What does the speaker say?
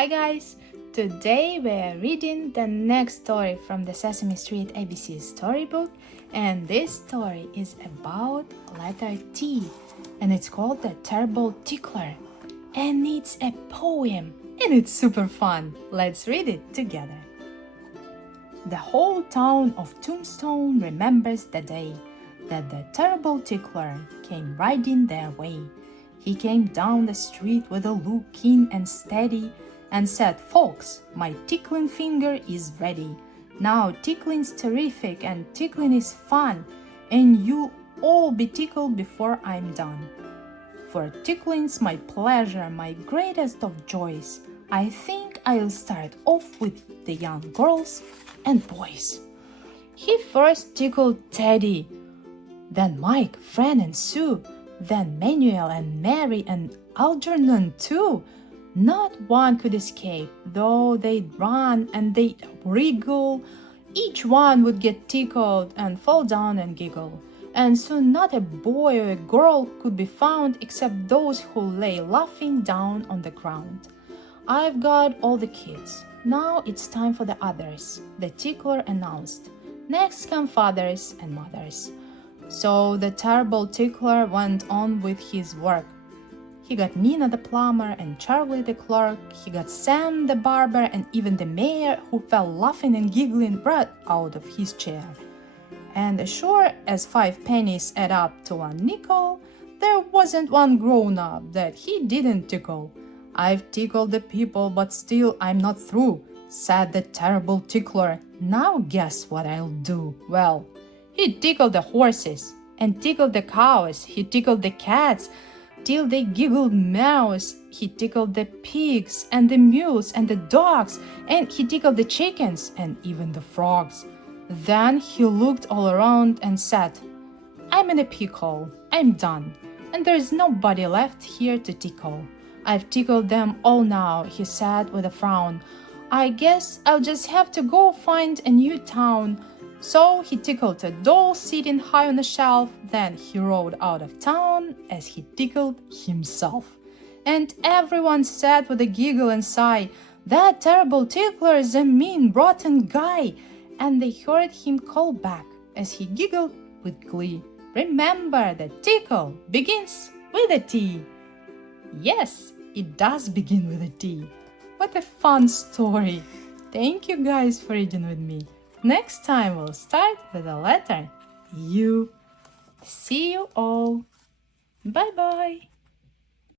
Hi guys! Today we are reading the next story from the Sesame Street ABC Storybook, and this story is about letter T, and it's called The Terrible Tickler, and it's a poem, and it's super fun. Let's read it together. The whole town of Tombstone remembers the day that the terrible tickler came riding their way. He came down the street with a look keen and steady and said, "Folks, my tickling finger is ready. Now tickling's terrific and tickling is fun, and you'll all be tickled before I'm done. For tickling's my pleasure, my greatest of joys. I think I'll start off with the young girls and boys." He first tickled Teddy, then Mike, Fran and Sue, then Manuel and Mary and Algernon too. Not one could escape, though they'd run and they'd wriggle. Each one would get tickled and fall down and giggle. And soon not a boy or a girl could be found except those who lay laughing down on the ground. "I've got all the kids. Now it's time for the others," the tickler announced. "Next come fathers and mothers." So the terrible tickler went on with his work. He got Nina the plumber and Charlie the clerk. He got Sam the barber and even the mayor, who fell laughing and giggling right out of his chair. And as sure as 5 pennies add up to 1 nickel, there wasn't one grown-up that he didn't tickle. "I've tickled the people, but still I'm not through," said the terrible tickler. "Now guess what I'll do." Well, he tickled the horses and tickled the cows. He tickled the cats till they giggled mouse. He tickled the pigs and the mules and the dogs, and he tickled the chickens and even the frogs. Then he looked all around and said, "I'm in a pickle. I'm done, and there's nobody left here to tickle. I've tickled them all now," he said with a frown. "I guess I'll just have to go find a new town." So he tickled a doll sitting high on a shelf. Then he rode out of town as he tickled himself. And everyone said with a giggle and sigh, "That terrible tickler is a mean, rotten guy." And they heard him call back as he giggled with glee, "Remember that tickle begins with a T." Yes, it does begin with a T. What a fun story. Thank you guys for reading with me. Next time we'll start with the letter U. See you all. Bye-bye.